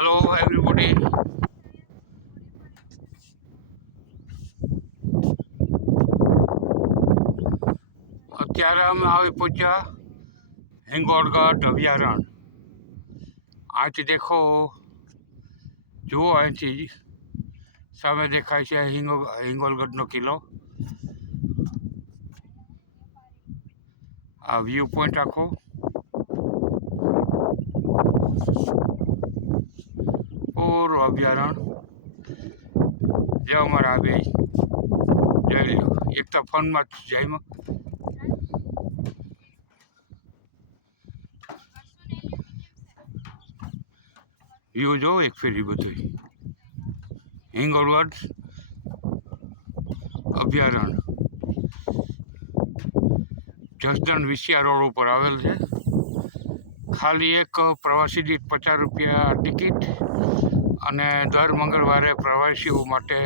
Hello everybody. અત્યારે અમે આવી પહોંચ્યા હિંગોળગઢ અભયારણ્ય. અહીંથી દેખો, જુઓ, અહીંથી સામે દેખાય છે હિંગોળગઢનો કિલ્લો. આ વ્યૂ પોઈન્ટ આખો પૂરો અભયારણ્ય જે અમારા આ બે જોઈ લો. એક તો ફોનમાં જઈમાં વ્યૂ જો એક ફેરી બધું હિંગોળગઢ અભયારણ્ય જસદણ વિસિયા રોડ ઉપર આવેલ છે. ખાલી એક પ્રવાસી દીઠ 50 રૂપિયા ટિકિટ, અને દર મંગળવારે પ્રવાસીઓ માટે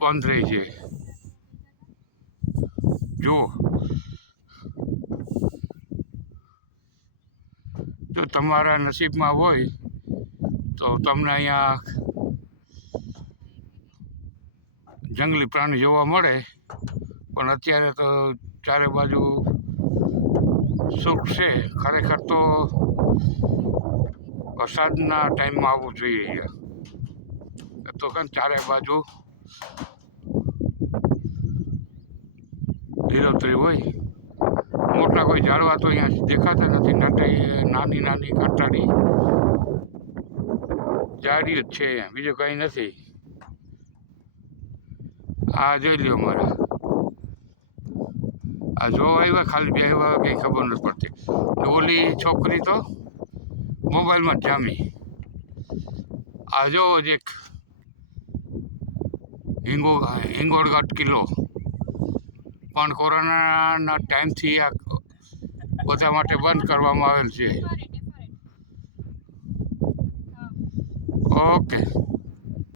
બંધ રહી છે. જુઓ, જો તમારા નસીબમાં હોય તો તમને અહીંયા જંગલી પ્રાણી જોવા મળે, પણ અત્યારે તો ચારે બાજુ સુખ છે. ખરેખર તો વરસાદના ટાઈમમાં આવવું જોઈએ અહીંયા, તો કે ચારે બાજુ લીલોતરી હોય. મોટા કોઈ ઝાડવા તો અહીંયા દેખાતા નથી. નાની નાની કાંટાળી ઝાડીઓ જ છે અહીંયા, બીજું કંઈ નથી. આ જોઈ લ્યો મારા, આ જોવા આવ્યા ખાલી બે આવ્યા કંઈ ખબર નથી પડતી. ઓલી છોકરી તો મોબાઈલમાં જ જામી. આ જો એક હિંગોળગઢ કિલ્લો, પણ કોરોનાના ટાઈમથી આ બધા માટે બંધ કરવામાં આવેલ છે. ઓકે.